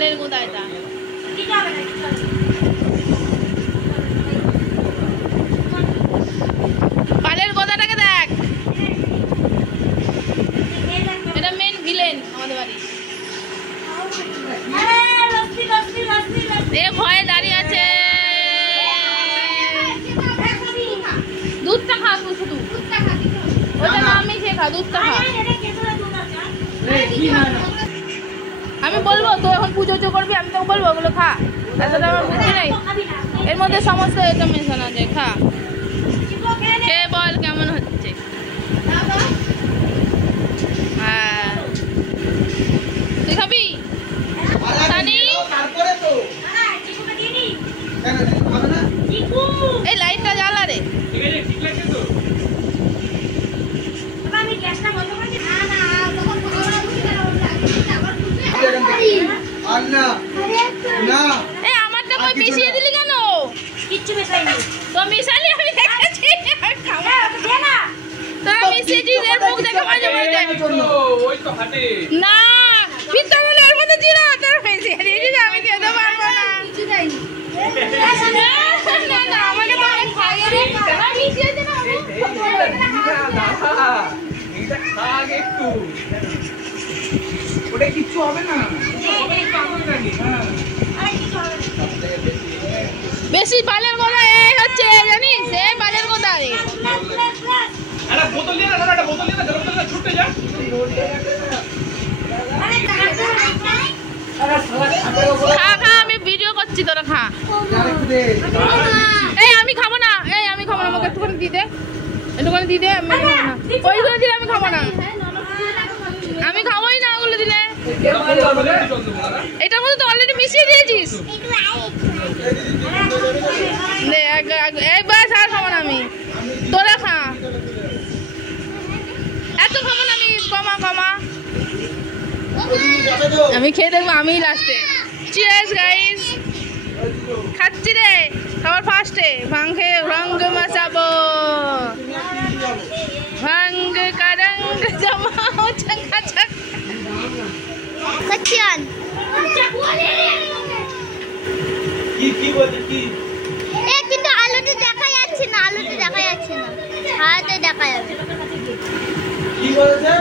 বালের গোদা এটা। বালের গোদাটাকে দেখ, এটা মেন ভিলেন আমাদের বাড়ি। এ ভয়ে দাঁড়িয়ে আছে। দুধটা খা তুই, শুধু ওটা না আমি খেয়ে খা, দুধটা খা। আমি বলবো তো এখন পুজো করবি, আমি তোকে বলবো ওগুলো খা, এতটা আমার বুদ্ধি নেই। এর মধ্যে সমস্ত এটা মেশানো যায়, খা খেয়ে বল কেমন হচ্ছে। হ্যাঁ তুই খাবি? এই লাইটটা জ্বালা রে। আমারটা কই মিশিয়ে দিলি কেন? কিচ্ছু মিশাইনি তো, মিশালি আমি দেখেছি। তোরা মিশিয়েছিস, এর মুখ দেখে মাঝে মাঝে না পিতা বলে ওর মধ্যে জিরা তোর মিশিয়ে দিয়েছিস, আমি খেতে পারবো না। না আমাকে তো অনেক খাইয়ে রে, মিশিয়েছে না ওটা কিচ্ছু হবে না। বেশি বালের গোদা এই হচ্ছে জানিস, এই বালের গোদা রে। খা খা, আমি ভিডিও করছি, তোরা খা। এই আমি খাবো না, এই আমি খাবো না, আমাকে একটুখানি দিয়ে দে, একটুখানি দিয়ে দে। আমি খাবো না, ওইগুলো দিলে আমি খাবো না, আমি খাবোই না ওগুলো দিলে। এটার মধ্যে তো অলরেডি মিশিয়ে দিয়েছিস। এই বাস আর খাবো না আমি, তোরা খা। এত খাবো না আমি, কমা কমা। আমি খেয়ে দেখবো আমি লাস্টে। চিয়ার্স গাইস, খাচ্ছি রে সবার ফার্স্টে। ভাঙে রঙ মাচাবো, ভাঙ কা রঙ জমাও চঙ্কা চক। সত্যিয়ান কি বলছিস কি? এ কিন্তু আলোতে দেখা যাচ্ছে না, আলোতে দেখা যাচ্ছে না, হাতে দেখা যাবে। কি বলছে?